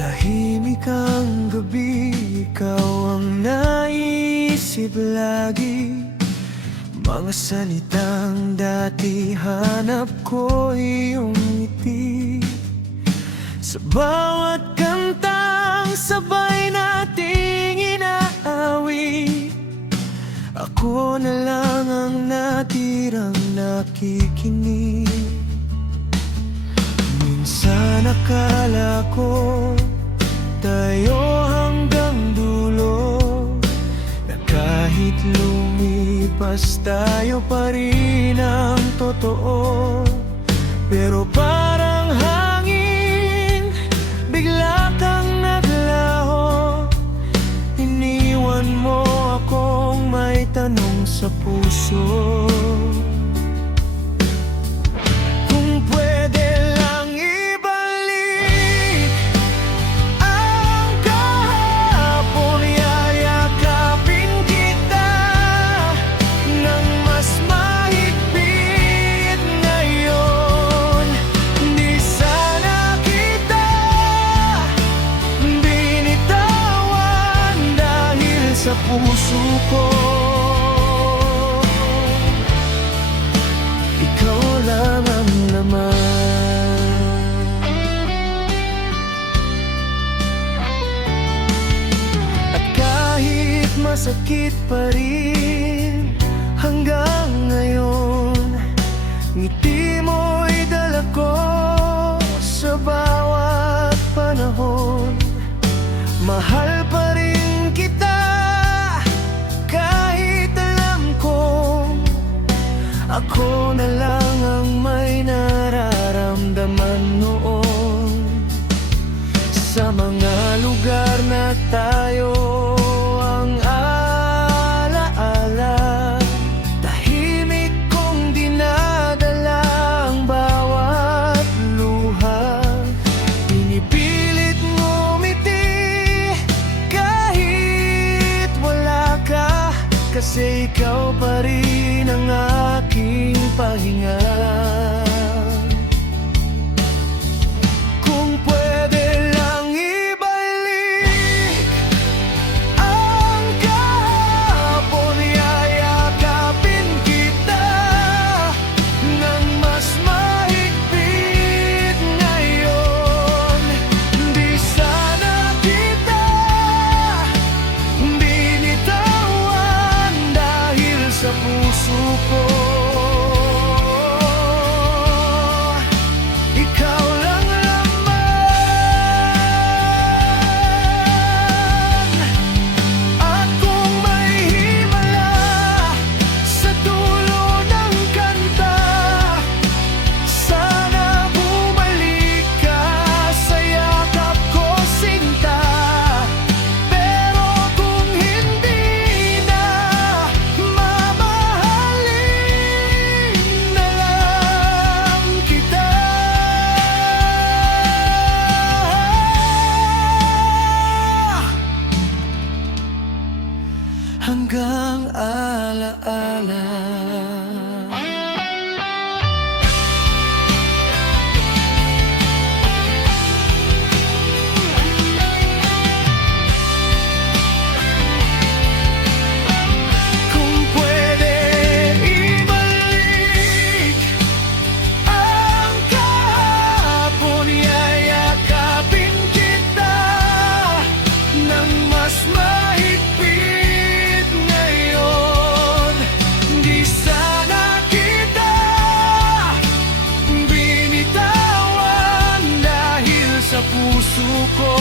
Tahimik ang gabi, ikaw ang naisip lagi. Mga salitang dati hanap ko iyong ngiti. Sa bawat kantang sabay nating inaawit, ako na lang ang natirang nakikinig. Minsan akala ko tayo hanggang dulo, na kahit lumipas tayo pa rin ang totoo. Pero parang hangin, bigla kang naglaho. Iniwan mo akong may tanong sa puso. Sa puso ko, ikaw lang ang laman. At kahit masakit pa rin hanggang ngayon, ngiti mo'y dala ko sa bawat panahon. Mahal pa rin kita kahit alam kong ako na lang ang may nararamdaman noon. Sa mga lugar na tayo ang alaala, tahimik kong dinadala ang bawat luha. Pinipilit ngumiti kahit wala ka, kasi ikaw pa rin ang aking pahinga. Kung pwede lang ibalik ang kahapon, yayakapin kita ng mas mahigpit ngayon. Di sana kita binitawan dahil sa puso ko. Ikaw lang laman. At kung may himala sa dulo ng kanta, sana bumalik ka sa yakap ko, sinta. Pero kung hindi na, mamahalin na lang kita. Hanggang alaala. Kung pwede ibalik ang kahapon, yayakapin kita ng mas mahigpit ngayon. Di sana kita binitawan dahil sa puso ko.